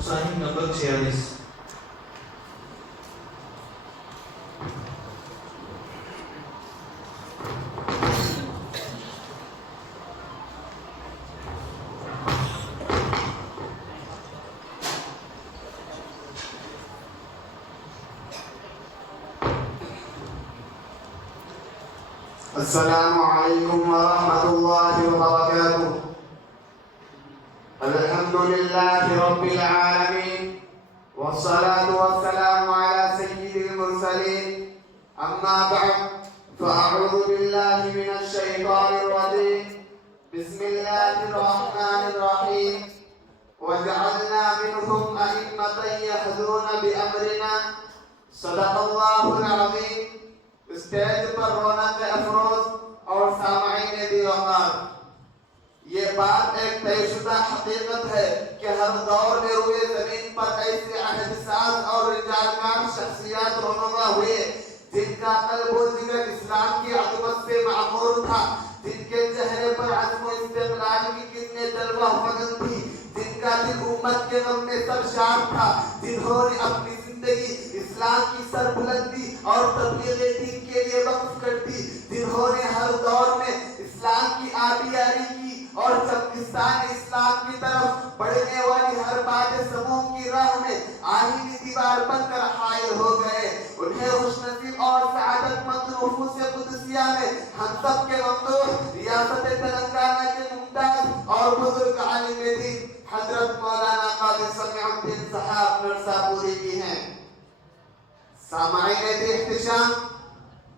مصاحف number 46. السلام علیکم ورحمۃ اللہ وبرکاتہ. الحمد للہ رب العالمین والصلاة والسلام على سید المرسلین. اما بعد فاعوذ باللہ من الشیطان الرجیم. بسم اللہ الرحمن الرحیم. وجعلنا منهم ائمة يهدون بأمرنا. صدق اللہ العظیم. اسٹیج پر رونق افروز اور سامعین دی وقار، یہ بات ایک طے شدہ حقیقت ہے کہ ہر دور میں روئے زمین پر ایسے عہد ساز اور رجالکار شخصیات رونما ہوئے جن کا قلب و جگر اسلام کی عظمت سے معمور تھا، جن کے چہرے پر عزم و استقلال کی کتنے جلوہ فگن تھی، جن کا دل امت کے غم میں سرشار تھا، جنہوں نے اپنی زندگی اسلام کی سربلندی اور تبلیغ دین کے لیے وقف کر دی، جنہوں نے ہر دور میں اسلام کی آبیاری کی اور چپکستان اسلام کی طرف بڑھنے والی ہر بات سموم کی راہ میں آہنی دیوار بن کر حائل ہو گئے. انہیں خوش نصیب اور سعادت مند نفوس قدسیہ میں ہم سب کے ممدوح ریاست تلنگانہ کے ممتاز اور بزرگ عالم دین حضرت مولانا قاضی سمیع الدین صاحب نرساپوری کی ہیں. سامعین دی احتشام،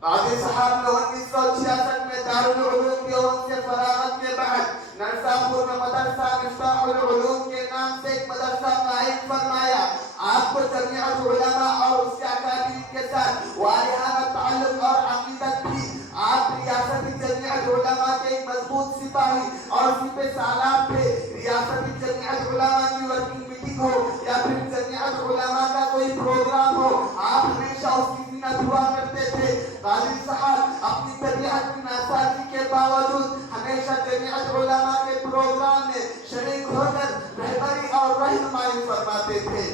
قاضی صاحب نے 1966 میں دارالعلوم دیوبند سے فراغت کے بعد نرساپور میں مدرسہ مفتاح العلوم کے نام سے ایک مدرسہ قائم فرمایا. آپ کو جمعیت علماء اور اس کے اکابرین کے ساتھ والہانہ تعلق اور عقیدت تھی. آپ ریاستی جمعیت علماء کے ایک مضبوط سپاہی اور سپہ سالار تھے. ریاستی جمعیت علماء کی ورکنگ میٹنگ ہو یا پھر جمعیت علماء کا کوئی پروگرام ہو، آپ ہمیشہ اس کی زینت ہوا کرتے تھے. قاضی صاحب اپنی طبیعت کی ناسازی کے باوجود ہمیشہ جمعیت علماء کے پروگرام میں شریک ہو کر رہبری اور رہنمائی فرماتے تھے.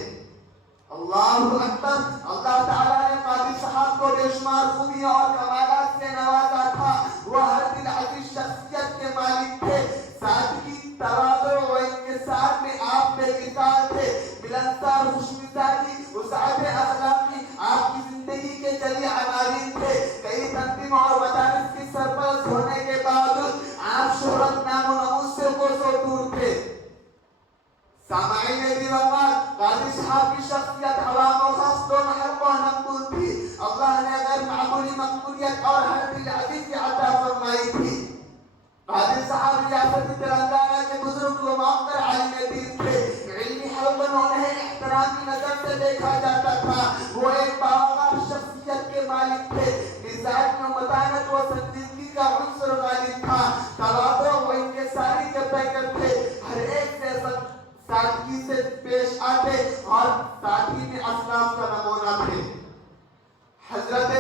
اللہ اکبر. اللہ تعالیٰ نے قاضی صاحب کو بے شمار خوبیوں اور کمالات سے نوازا تھا. وہ ہر دل عزیز شخصیت کے مالک تھے. سادگی، تواضع و انکسار میں آپ بے مثال تھے. ملنسار خوش مزاجی، وسعت اخلاقی آپ کی زندگی کے جلی عناوین تھے. کئی تنظیموں اور مدارس کی سرپرست ہونے کے باوجود آپ شہرت، نام و نمود سے کوسوں دور تھے. سامعین دی وقار، قاضی صاحب کی شخصیت عوام و خاص دونوں حلقوں مقبول تھی. اللہ نے غیر معمولی مقبولیت اور ہر دل عزیز کی عطا فرمائی تھی. قاضی صاحب ریاست تلنگانہ کے بزرگ و معقر عالم دین تھے. علمی حلقوں میں انہیں احترام کی نظر سے دیکھا جاتا تھا. وہ ایک باوقار شخصیت کے مالک تھے. مزاج میں متانت و سنجیدگی کا عنصر غالب تھا. تواضع و انکساری کے پیکر تھے. ہر ایک سے سادگی سے پیش آتے اور سادگی میں اسلام کا نمونہ تھے. حضرت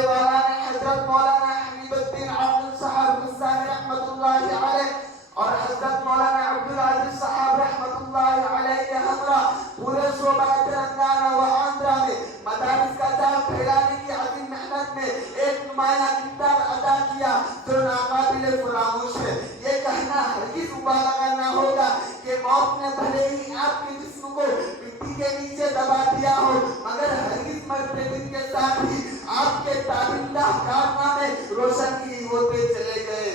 مولانا حمید الدین عاقل صاحب حسانی رحمت اللہ علیہ اور حضرت مولانا عبدالعزیز صاحب رحمت اللہ علیہ کے ہمراہ پورے صوبہ تلنگانہ و آندھرا میں مدارس کا جال پھیلانے کی عظیم محنت میں ایک نمایاں کردار ادا کیا جو ناقابل فراموش ہے. یہ کہنا ہرگز مبالغہ نہ ہوگا کہ موت نے بھلے ہی آپ کے جسم کو مٹی کے نیچے دبا دیا ہو، مگر ہرگز مرتے دن کے ساتھ ہی آپ کے تابندہ کارنامے روشن ہی ہوتے چلے گئے.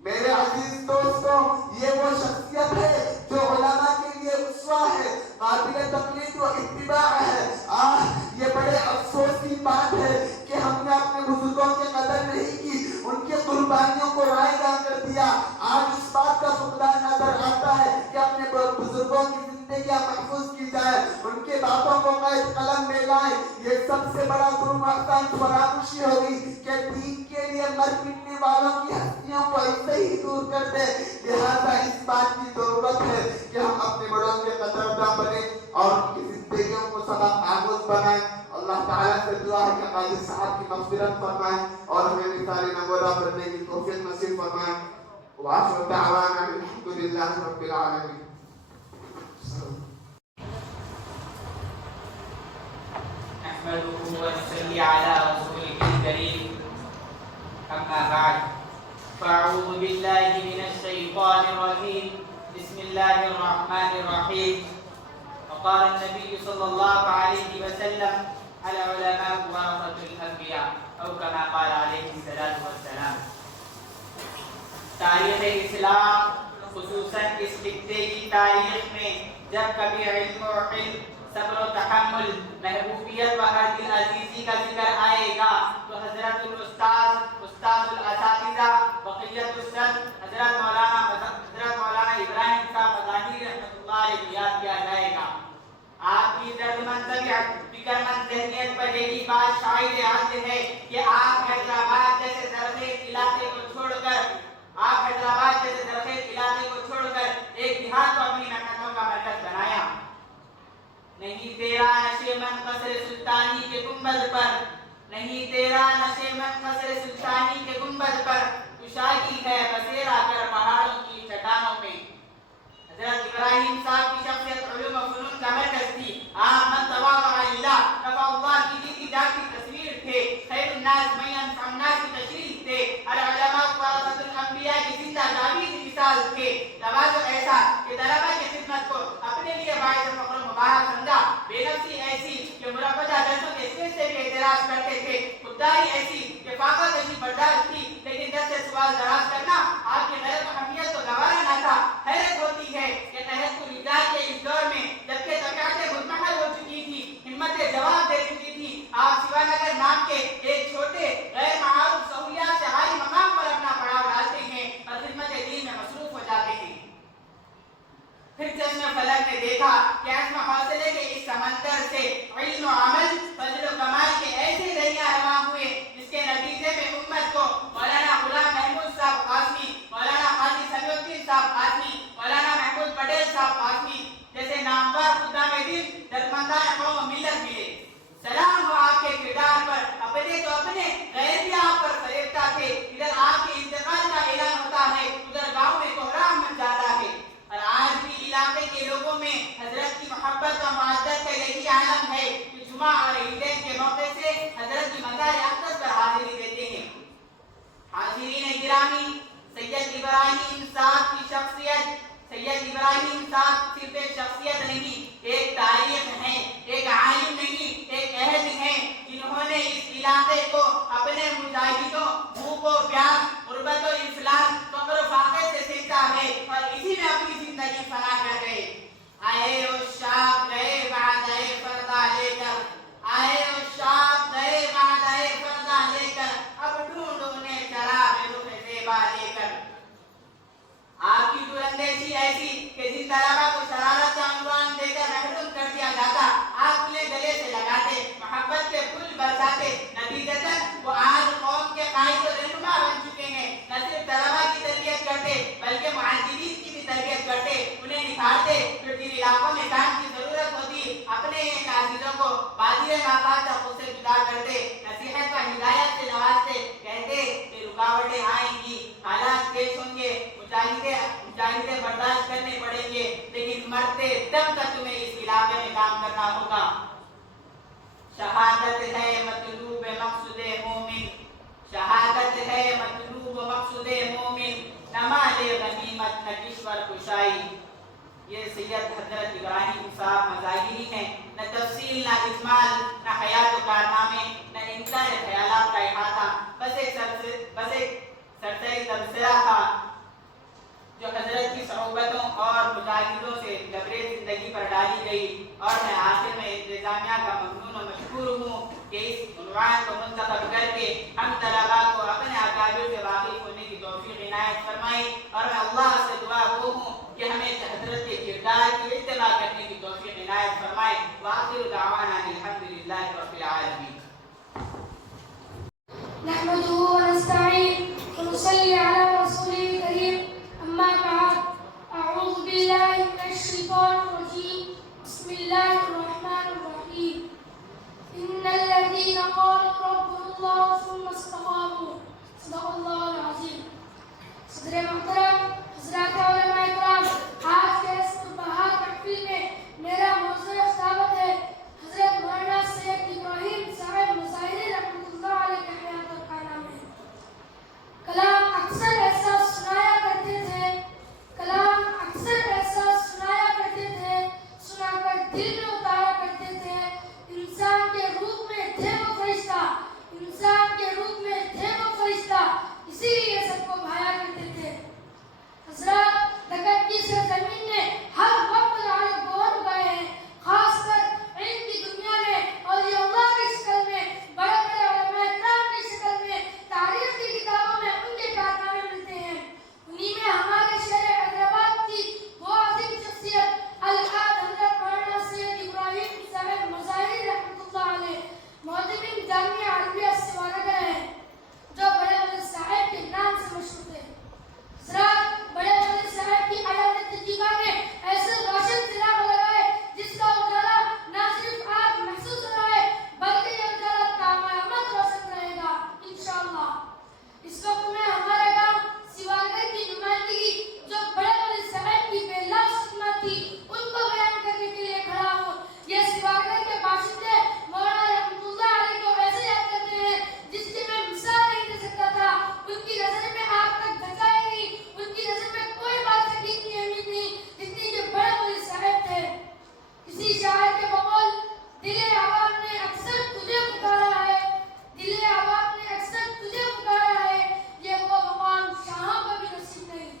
میرے عزیز دوستوں، یہ وہ شخصیت ہے جو علماء کے لیے اسوہ ہے، قابل تقلید و اتباع ہے. یہ بڑے افسوس کی بات ہے کہ ہم نے اپنے بزرگوں کی قدر نہیں کی، ان کی قربانیوں کو رائیگاں کر دیا. آج اس بات کا فقدان نظر آتا ہے کہ اپنے بزرگوں کی زندگیاں محفوظ کی جائے، ان کے باتوں کو قید قلم میں لائیں. یہ سب سے بڑا جرم احسان فراموشی ہوگی کہ دین کے لیے مر مٹنے والوں کی ہستیوں کو ایسے ہی دور کر دے. لہذا اس بات کی ضرورت ہے کہ ہم اپنے بڑوں کے قدرداں بنیں اور ان کی زندگیوں کو سبق آموز بنائیں. اللہ تعالیٰ سے دعا ہے کہ قاضی صاحب کی مغفرت فرمائیں اور ہمیں مثال نمونہ بننے کی توفیق نصیب فرمائیں. وآخر دعوانا الحمد للہ رب العالمین. الله الرحمن الرحيم. وقال النبي صلى الله عليه وسلم العلماء ورثة الأنبياء أو كما قال عليه الصلاة والسلام. تاریخ اسلام خصوصاً اس خطے کی تاریخ میں جب کبھی علم و علم، صبر و تحمل، محبوبیت و ہر دل عزیزی کا ذکر آئے گا تو حضرت الاستاذ، استاذ الاساتذہ، بقیت السد، حضرت مولانا ابراہیم صاحب مظاہری رحمۃ اللہ علیہ یاد کیا جائے گا. آپ کی دردمند طبیعت، فکر مند ذہنیت پر یہی بات شائع عرض ہے کہ آپ حیدرآباد جیسے زرخیز علاقے کو چھوڑ کر ایک دیہات کو اپنی محنتوں کا مرکز بنایا. نہیں تیرا نشے من قصر سلطانی کے گنبد پر، نہیں تیرا نشے من قصر سلطانی کے گنبد پر، کشادی ہے بسیرا کر پہاڑوں کی چٹانوں میں. حضرت ابراہیم صاحب کی شخصیت علوم و فنون کا مرکز تھی. آپ من تواضع للہ رفع اللہ کی جیتی جاگتی تصویر تھے. خیر الناس من ينفع الناس کی تشریح تھے. العلماء ورثۃ الانبیاء کی زندہ جاوید مثال تھے. تواضع ایسا کہ طلبہ کی خدمت کو اپنے لیے باعث فخر و مباح سمجھا. بے نفسی ایسی کہ مربجہ درسوں کے اسٹیج سے بھی اعتراض کرتے تھے. خودداری ایسی کہ فاقہ کشی برداشت تھی لیکن دس سے سوال دراز کرنا آپ کی غیرت و حمیت تو گوارا نہ تھا. حیرت ہوتی ہے کہ تحت الرجال کے اس دور میں جبکہ طبیعتیں مضمحل ہو چکی تھی، ہمتیں جواب دے چکی تھی، آپ سوا نگر نام کے ایک چھوٹے غیر معروف سہولیات سے عالی مقام پر اپنا پڑاؤ ڈالتے ہیں اور خدمت دین میں مصروف ہو جاتے ہیں. پھر چشم فلک نے دیکھا کہ عزم حوصلے کے اس سمندر سے علم و عمل، فضل و کمال کے ایسے دریا رواں ہوئے جس کے نتیجے میں امت کو مولانا غلام محمود صاحب قاسمی، مولانا قاضی سمیع الدین صاحب قاسمی، مولانا محمود پٹیل صاحب قاسمی جیسے نامور خدام دین، دردمندان قوم و ملت ملے. سلام ہو آپ کے کردار پر. اپنے تو اپنے غیر بھی آپ پر فریبتا تھے. ادھر آپ کے انتقال کا اعلان ہوتا ہے، ادھر گاؤں میں کوہرام مچ جاتا ہے. اور آج بھی علاقے کے لوگوں میں حضرت کی محبت و معزت کا یہی عالم ہے کہ جمعہ اور عیدین کے موقع سے حضرت کی مزار اقدس پر حاضری دیتے ہیں. حاضرین گرامی، سید ابراہیم صاحب کی شخصیت، سید ابراہیم صاحب صرف ایک شخصیت نہیں، ایک تاریخ ہے، ایک عالم نہیں، ایک عہد ہے جنہوں نے اس علاقے کو اپنے مجاہدوں، بھوک و پیاس، غربت و افلاس، فقر و فاقے سے سینچا ہے اور اسی میں اپنی زندگی فنا کر گئے. آئے عشاق گئے وعدہ فردا لے کر، آئے عشاق گئے وعدہ فردا لے کر، اب ڈھونڈو نے چراغ رخ زیبا لے کر. آپ کی دراندیشی ایسی کہ جن طلبہ کو شرارت کا عنوان دے کر محروم کر دیا جاتا آپ انہیں گلے سے لگاتے، محبت کے پھول برساتے. نتیجتاً وہ آج قوم کے قائد و رہنما بن چکے ہیں. نہ صرف طلبہ کی تربیت کرتے بلکہ معلمین کی بھی تربیت کرتے، انہیں نکھارتے. پھر جن علاقوں میں کام کی ضرورت ہوتی اپنے عزیزوں کو بادی مقاصد خود سے جدا کرتے، نصیحت و ہدایت سے نوازتے. کہتے کہ رکاوٹیں آئیں گی، حالات پیش ہوں گے، مجاہدیں برداشت کرنے پڑیں گے، لیکن مرتے دم تک تمہیں اس علاقے میں کام کرنا ہوگا. شہادت ہے مطلوب مقصود مومن، شہادت ہے مطلوب مقصود مومن، نہ مال غنیمت نہ کشور کشائی. یہ سید حضرت ابراہیم صاحب مظاہری ہیں. نہ تفصیل، نہ اجمال، نہ حیات و کارنامے، نہ انکار خیالات کا احاطہ، بس ایک سرسری تبصرہ تھا جو حضرت کی صحبتوں اور مجاہدوں سے جبر زندگی پر ڈالی گئی. اور میں آخر میں انتظامیہ کا ممنون و مشکور ہوں کہ اس عنوان کو منتخب کر کے ہم طلباء کو اپنے اکابر سے واقف ہونے کی توفیق عنایت فرمائی. اور میں اللہ سے دعا گو ہوں کہ ہمیں حضرت کے کردار کی اتباع کرنے کی توفیق عنایت فرمائے. وآخر دعوانا الحمدللہ رب العالمین. نحمده ونستعين ونصلي على رسوله الكريم. أما بعد، أعوذ بالله من الشيطان الرجيم. بسم الله الرحمن الرحيم. إن الذين قالوا ربنا الله ثم استقاموا. صدق الله العظيم. صدر محترم دل میں اتارا کرتے تھے. انسان کے روپ میں تھے وہ فرشتہ, انسان کے روپ میں تھے وہ فرشتہ, اسی لیے سب کو بھایا کرتے تھے. حضرات, دکن کی سرزمین نے ہر وقت لانے گور اگائے ہیں, خاص کر علم کی دنیا میں اولیاء اللہ کی شکل میں, بڑے بڑے علماء کرام کی شکل میں, تاریخ کی کتابوں میں ان کے کارنامے ملتے ہیں. انہی میں ہمارے شہر حیدرآباد کی وہ عظیم شخصیت الحاج حضرت مولانا سید ابراہیم صاحب مظاہری رحمۃ اللہ علیہ, معتمد جامعہ عربیہ سوارگر ہیں, جو بڑے بڑے صاحب کے نام سے مشہور تھے. حضرات, بڑے بڑے صاحب کی حیات طیبہ نے ایسے روشن چراغ لگائے جس کا اجالا نہ صرف آج محسوس ہو رہا ہے بلکہ یہ اجالا قیامت روشن رہے گا انشاءاللہ. اس وقت میں ہمارے گاؤں سوارگر کی نمائندگی جو بڑے بڑے صاحب کی بے لوث خدمت تھی ان کو بیان کرنے کے لیے کھڑا ہوں. یہ سوارگر کے باشندے مولانا رحمۃ اللہ علیہ کو ایسے یاد کرتے ہیں جس کی میں مثال نہیں دے سکتا تھا. ان کی نظر میں آج تک دھچا ہی نہیں, ان کی نظر میں کوئی بات سکین کی اہمیت نہیں جتنی کہ بڑے بڑے صاحب تھے. کسی شاعر کے بقول, دل عوام نے اکثر تجھے پکارا ہے, دل عوام نے اکثر تجھے پکارا ہے, یہ وہ مقام شاہوں کو بھی نصیب نہیں.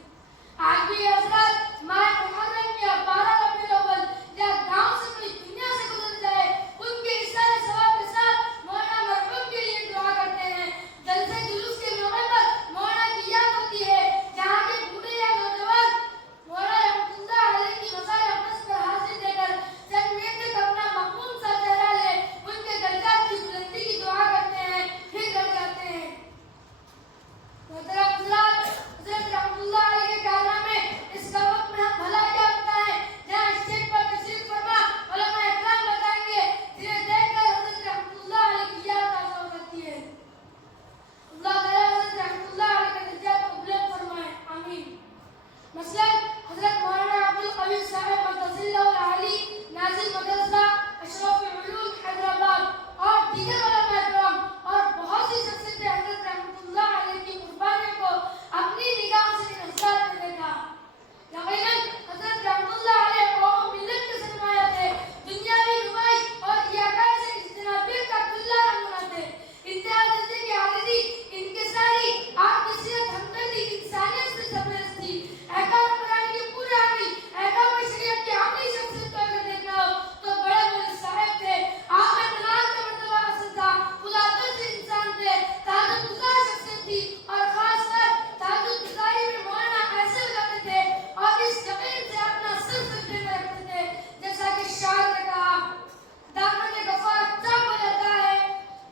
آج بھی حضرات ماہ محرم یا 12 ربیع الاول یا گاؤں سے کوئی دنیا سے گزر جائے, ان کے اشارے ثواب کے ساتھ مولانا مرحوم کے لیے دعا کرتے ہیں. جلسے جلوس کے موقع پر مولانا کی یاد ہوتی ہے. جہاں کے بوڑھے یا نوجوان مولانا رحمۃ اللہ علیہ کی مزار اقدس پر حاضری دے کر چند منٹ تک اپنا مخموم سا چہرہ لے ان کے درجات کی بلندی کی دعا کرتے ہیں, پھر گھر جاتے ہیں. محترم حضرات, حضرت رحمۃ اللہ علیہ کے کارنامے اس کا وقت میں ہم بھلا کیا بتائیں. جہاں اسٹیج پر تشریف فرما علماء اکرام بتائیں گے, جنہیں دیکھ کر حضرت رحمۃ اللہ علیہ کی یاد تازہ ہو جاتی ہے. اللہ تعالیٰ حضرت رحمۃ اللہ علیہ کے درجات کو بلند فرمائے, آمین. مثلا حضرت مولانا عبدالقوی صاحب مدثر العالی ناظم مدرسہ اشرف العلوم حیدرآباد اور دیگر علماء اکرام اور بہت سی شخصیتیں حضرت رحمۃ اللہ علیہ کی قربانیوں کو اپنی نگاہوں سے انحصار کر دیتا. یقیناً حضرت رحمۃ اللہ علیہ قوم و ملت کے سرمایہ تھے, دنیاوی نمائش اور ریاکاری سے اجتنابیت کا کھلا نمونہ تھے. انتہا درجے کی عاجزی, انکساری, آپ کی صحت, ہمدردی, انسانیت سے تبرز تھی. احکام قرآن کی پورا عملی, احکام شریعت کی عملی شخصیت کو اگر دیکھنا ہو تو بڑے بڑے صاحب تھے. آپ میں تمام کا مرتبہ اصل تھا, خدا سے انسان تھے, تہجد گزار شخصیت تھی اور خاص کر تہجد گزاری میں مولانا ایسے ہو جاتے تھے اور اس یقین سے اپنا سر سجدے میں رکھتے تھے جیسا کہ شاعر نے کہا, دامن غفار چاک ہو جاتا ہے,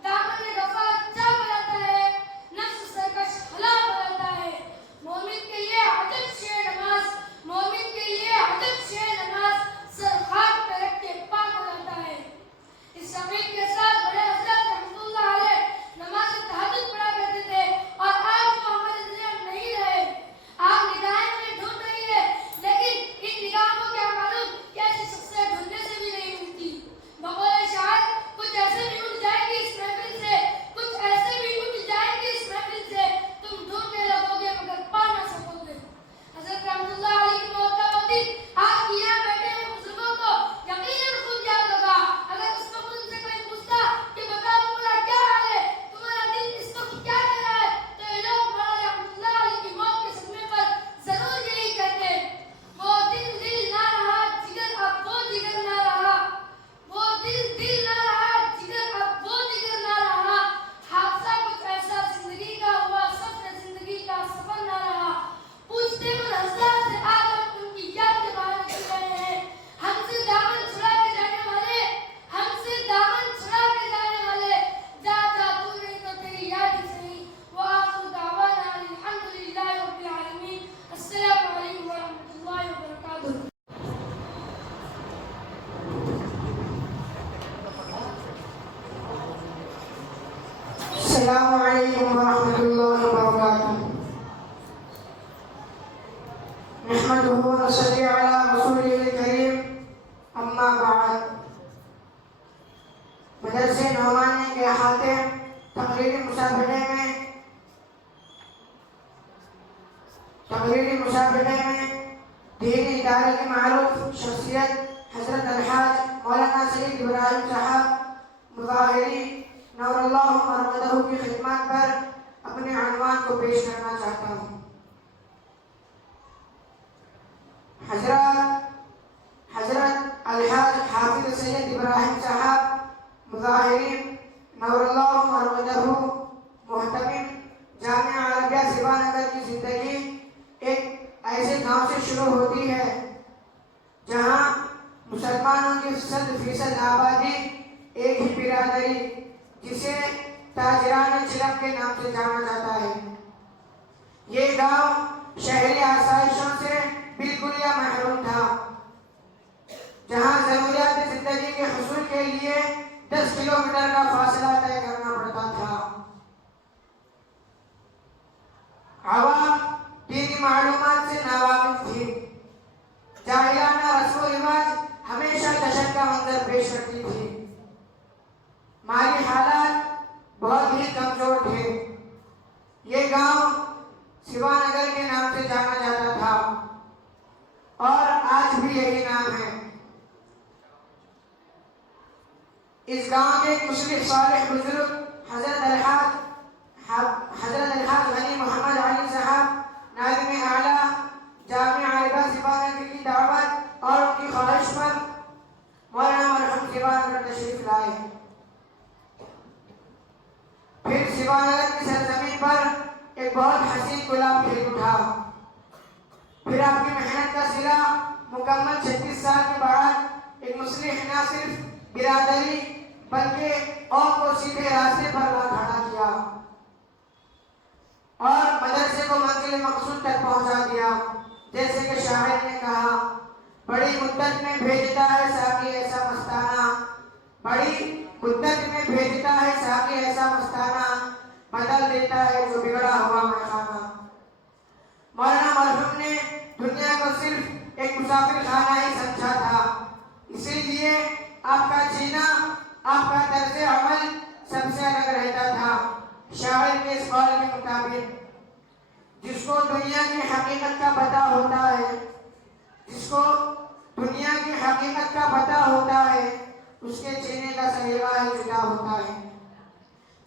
دامن غفار چاک ہو جاتا ہے, نفس سرکش ہلاک ہو جاتا ہے. مومن کے لیے عجب شے نماز, مومن کے لیے عجب شے نماز, سر خاک پہ رکھ کے پاک ہو جاتا ہے. اس یقین کے ساتھ بڑے حضرت رحمۃ اللہ علیہ نماز تہجد پڑھا کرتے تھے اور آج وہ ہمارے ذہن نہیں رہے. آپ نگاہیں انہیں ڈھونڈ رہی ہے, لیکن ان نگاہوں کو کیا معلوم کہ ایسی شخصیت ڈھونڈنے سے بھی نہیں ملتی. بقول شاعر, کچھ ایسے بھی اٹھ جائیں گے اس محفل سے, کچھ ایسے بھی اٹھ جائیں گے اس محفل سے, تم ڈھونڈنے لگو گے مگر پا نہ سکو گے. حضرت رحمۃ اللہ علیہ کی موت کا وہ دن آپ کی یہاں بیٹھے ہوئے بزرگوں کو یقیناً خوب یاد ہوگا. اگر اس وقت ان سے کوئی پوچھتا کہ بتاؤ تمہارا کیا حال ہے, تمہارا دل اس وقت کیا کہہ رہا ہے, تو یہ لوگ مولانا رحمۃ اللہ علیہ کی موت کے صدمے پر ضرور یہی کہتے, وہ دل نہ رہا جگر, اب وہ جگر نہ رہا, وہ دل نہ رہا جگر, اب وہ جگر نہ رہا. حادثہ کچھ ایسا زندگی کا ہوا, سفر زندگی کا سفر نہ رہا. پوچھتے ان حضرات سے آج ان کی یاد کے باہر نکل رہے ہیں. ہم سے دامن چھڑا کے جانے والے, ہم سے دامن چھڑا کے جانے والے, جا جا تو نہیں تو تیری یاد ہی صحیح. وآخر دعوانا الحمدللہ رب العالمین. السلام علیکم ورحمۃ اللہ وبرکاتہ. السلام علیکم ورحمۃ اللہ وبرکاتہ. نحمده ونصلي على رسوله الكريم, اما بعد. مدرسے نعمانی کے احاطے تقریری مسابقے میں دینی ادارے کی معروف شخصیت حضرت الحاج مولانا سید ابراہیم صاحب مظاہری نور اللہ مرمدہ کی خدمات پر اپنے عنوان کو پیش کرنا چاہتا ہوں. حضرت الحاج حافظ سید ابراہیم صاحب مظاہری نور اللہ مرمدہ محتمم جامعہ عربیہ سیوان نگر کی زندگی ایک ایسے گاؤں سے شروع ہوتی ہے جہاں مسلمانوں کی 100% آبادی ایک ہی برادری جسے تاجران چلم کے نام سے جانا جاتا ہے. یہ گاؤں شہری آسائشوں سے بالکل یا محروم تھا، جہاں ضروریات زندگی کے حصول کے لیے 10 کلومیٹر کا فاصلہ طے کرنا پڑتا تھا. عوام دینی معلومات سے ناواقف تھی. جاہلانہ رسم و رواج ہمیشہ دہشت کا منظر پیش کرتی تھی. مالی حالات بہت ہی کمزور تھے. یہ گاؤں سیوان نگر کے نام سے جانا جاتا تھا اور آج بھی یہی نام ہے. اس گاؤں کے ایک مشرف صالح بزرگ حضرت الحاج غنی محمد علی صاحب ناظم اعلیٰ جامعہ عربیہ سیوان نگر کی دعوت اور ان کی خواہش پر مولانا مرحوم سیوان نگر تشریف لائے. پھر سیوان نگر کی سرزمین پر ایک بہت حسین گلاب کھل اٹھا. پھر آپ کی محنت کا صلہ مکمل 36 سال کے بعد ایک مصلح نہ صرف برادری بلکہ قوم کو سیدھے راستے پر لا کھڑا کیا اور مدرسے کو منزل مقصود تک پہنچا دیا. جیسے کہ شاعر نے کہا، بڑی مدت میں بھیجتا ہے ساقی ایسا مستانہ، بڑی مدت میں بھیجتا ہے ساقی ایسا مستانہ، بدل دیتا ہے جو بگڑا ہوا میخانہ. مولانا مرحوم نے دنیا کو صرف ایک مسافر خانہ ہی سمجھا تھا، اسی لیے آپ کا جینا، آپ کا طرز عمل سب سے الگ رہتا تھا. شاعر کے اس قول کے مطابق، جس کو دنیا کی حقیقت کا پتہ ہوتا ہے، جس کو دنیا کی حقیقت کا پتہ ہوتا ہے، اس کے جینے کا سلیقہ ہی جدا ہوتا ہے.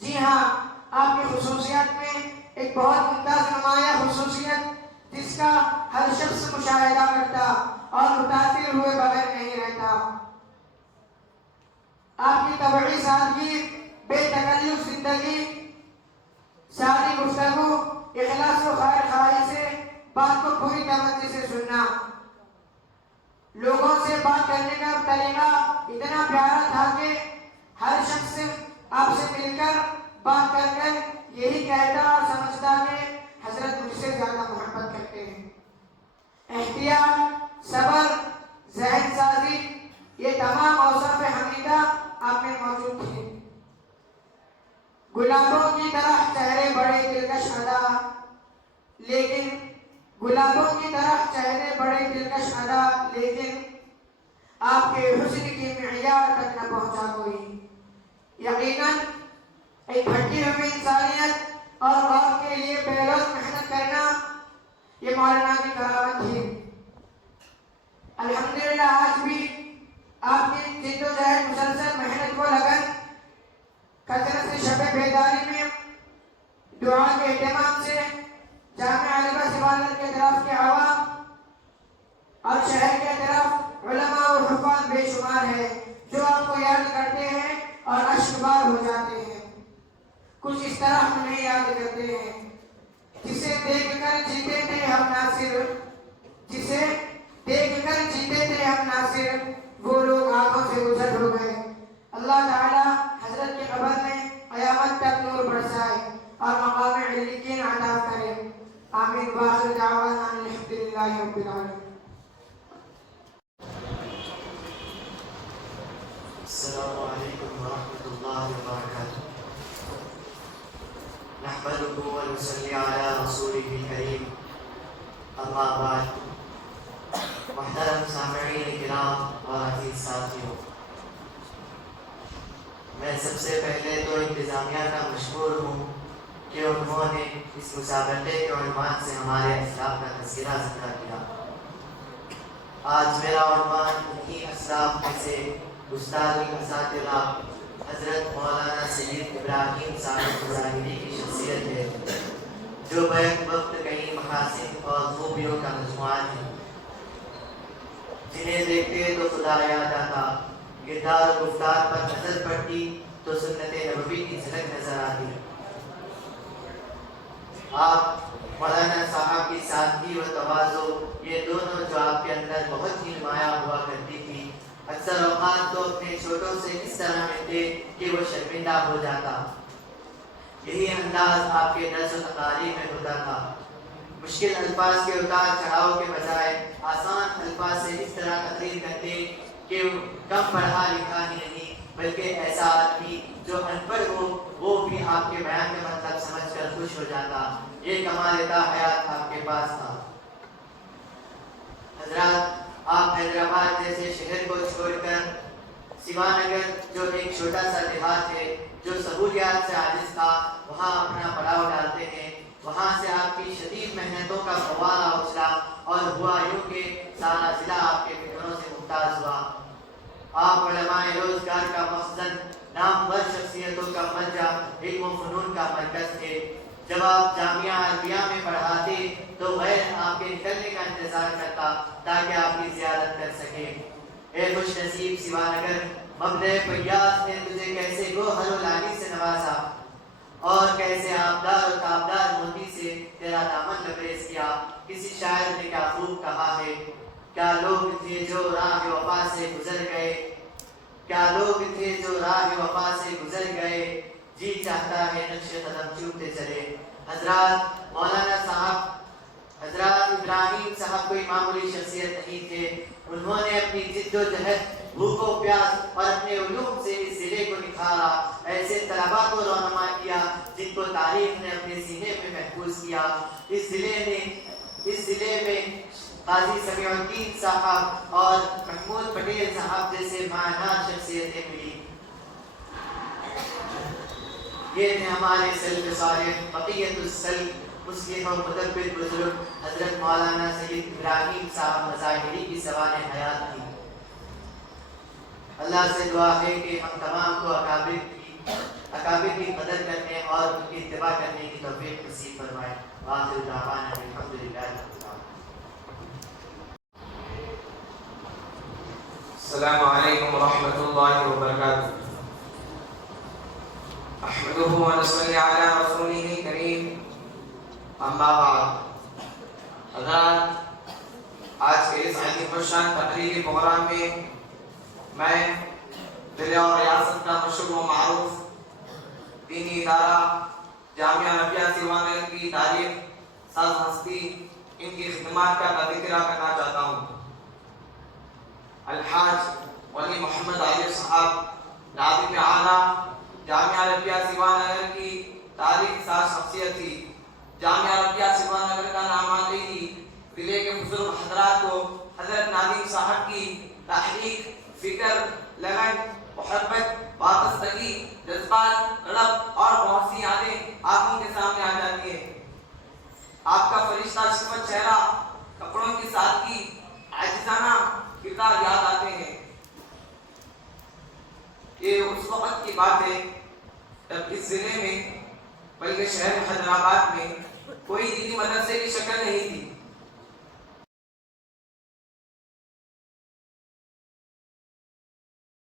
جی ہاں، آپ کی خصوصیات میں ایک بہت ممتاز نمایاں خصوصیت جس کا ہر شخص مشاہدہ کرتا اور متاثر ہوئے بغیر نہیں رہتا، آپ کی طبعی سادگی، بے تکلف زندگی، سادی گفتگو، اخلاص و خیر خواہی سے بات کو پوری توجہ سے سننا، لوگوں سے بات کرنے کا طریقہ اتنا پیارا تھا کہ ہر شخص آپ سے مل کر بات کر کر یہی کہتا اور سمجھتا کہ حضرت مجھ سے زیادہ محبت کرتے ہیں. احتیاط، صبر، ذہن سازی، یہ تمام اوصاف حمیدہ آپ میں موجود تھے. گلابوں کی طرح چہرے بڑے دلکش ادا، لیکن گلابوں کی طرح چہرے بڑے دلکش ادا، لیکن آپ کے حسن کی معیار تک نہ پہنچا کوئی. یقیناً ایک بھٹی ہوئی انسانیت اور قوم کے لیے بے لوث محنت کرنا یہ مولانا کی کرامت تھی. الحمدللہ آج بھی آپ کی جد و جہد، مسلسل محنت و لگن، کثرت سے شب بیداری میں، دعا کے اہتمام سے جامعہ عربیہ سیوان نگر کے اطراف کے عوام اور شہر کے اطراف علماء اور حفاظ بے شمار ہے جو آپ کو یاد کرتے ہیں اور اشک بار ہو جاتے ہیں. کچھ اس طرح ہمیں یاد کرتے ہیں، جسے دیکھ کر جیتے تھے ہم ناصر، جسے دیکھ کر جیتے تھے ہم ناصر، وہ لوگ آنکھوں سے گزر ہو گئے. اللہ تعالی حضرت کی قبر میں قیامت تک نور برسائے اور مقام علیین عطا کرے. آمین. وآخر دعوانا الحمدللہ رب العالمین. السلام علیکم ورحمۃ اللہ وبرکاتہ. نحمده ونصلی علی رسولہ الکریم. اما بعد. محترم سامعین کرام اور عزیز ساتھیوں، میں سب سے پہلے تو انتظامیہ کا مشکور ہوں کہ انہوں نے اس مسابقے کے عنوان سے ہمارے اسلاف کا تذکرہ ذکر کیا. آج میرا عنوان انہی اسلاف میں سے استاد الاساتذہ حضرت مولانا سید ابراہیم صاحب ظاہری کی شخصیت ہے، جو بیک وقت کئی محاسن اور خوبیوں کا مجموعہ ہے، جنہیں دیکھتے تو خدا یاد آتا، کردار و گفتار پر نظر پڑتی تو سنت نبوی کی جھلک نظر آتی۔ آپ مولانا صاحب کی سادگی و تواضع، یہ دونوں جو آپ کے اندر بہت ہی نمایاں ہوا کرتی تھی، اکثر اوقات تو اپنے چھوٹوں سے اس طرح ملتے کہ وہ شرمندہ ہو جاتا۔ یہی انداز آپ کے درس و تقاریر میں ہوتا تھا، مشکل الفاظ کے اتار چڑھاؤ کے بجائے آسان الفاظ سے اس طرح تقریر کرتے کہ کم پڑھا لکھا ہی نہیں بلکہ ایسا آدمی جو ان پڑھ ہو وہ بھی آپ کے بیان کا مطلب سمجھ کر خوش ہو جاتا۔ یہ کمال حیات آپ کے پاس تھا۔ حضرات، آپ حیدرآباد جیسے شہر کو چھوڑ کر سیوانگر جو ایک چھوٹا سا دیہات ہے جو سہولیات سے عاجز تھا، وہاں اپنا پڑاؤ ڈالتے ہیں۔ وہاں سے آپ کی شدید محنتوں کا فوارہ اچھلا اور ہوا یوں کہ سارا ضلع آپ کے فکروں سے ممتاز ہوا۔ آپ علماء روزگار کا مخزن، نامور شخصیتوں کا ملجا، علم و فنون کا مرکز تھے۔ جب آپ جامعہ عربیہ میں پڑھاتے تو غیر آپ کے نکلنے کا انتظار کرتا تاکہ آپ کی زیارت کر سکے۔ اے خوش نصیب سیوانگر، مبدع فیاض نے تجھے کیسے گوہر و لالی سے نوازا اور کیسے آبدار و تابدار موتی سے تیرا دامن لبریز کیا۔ کسی شاعر نے کیا خوب کہا ہے، کیا لوگ تھے جو راہ وفا سے گزر گئے، کیا لوگ تھے جو راہ وفا سے گزر گئے، جی چاہتا ہے نقش قدم چومتے چلے۔ حضرات، مولانا صاحب حضرات ابراہیم صاحب کوئی معمولی شخصیت نہیں تھے۔ انہوں نے اپنی جد و جہد، بھوک و پیاس اور اپنے علوم سے اس ضلع کو نکھارا، ایسے طلباء کو رہنما کیا جن کو تاریخ نے اپنے سینے میں محفوظ کیا۔ اس ضلع میں قاضی سمیع الدین صاحب اور محمود پٹیل صاحب جیسے معنی شخصیتیں ملی۔ یہ تھے ہمارے سلف صالح، بقیت السلف، مسلم و مدبر بزرگ حضرت مولانا سید ابراہیم صاحب مظاہری کی سوانح حیات تھی۔ اللہ سے دعا ہے کہ ہم تمام کو اکابر کی قدر کرنے اور ان کی اتباع کرنے کی توفیق نصیب فرمائے۔ وآخر دعوانا الحمدللہ رب العالمین۔ السلام علیکم ورحمۃ اللہ وبرکاتہ۔ احمدہ ونصلی علی رسولہ کریم، اما بعد۔ حضرات، آج کے اس عظیم الشان تقریری پروگرام میں میں ضلع اور ریاست کا مشہور و معروف دینی ادارہ جامعہ عربیہ سیوانگر کی تاریخ ساز ہستی، ان کی خدمات کا تذکرہ کرنا چاہتا ہوں۔ الحاج ولی محمد علی صاحب ناظم اعلیٰ جامعہ عربیہ سیوانگر کی تاریخ ساز شخصیت تھی۔ جامعہ عربیہ سیوانگر کا نام آتے ہی ضلع کے بزرگ حضرات کو حضرت ناظم صاحب کی تحریک، فکر، لگن، محبت، وابستگی، جذبات، رغبت اور بہت سی یادیں آنکھوں کے سامنے آ جاتی ہیں۔ آپ کا فرشتہ شفت چہرہ، کپڑوں کی سادگی، عاجزانہ کردار یاد آتے ہیں۔ یہ اس وقت کی بات ہے جب اس ضلع میں بلکہ شہر حیدرآباد میں کوئی دینی مدرسے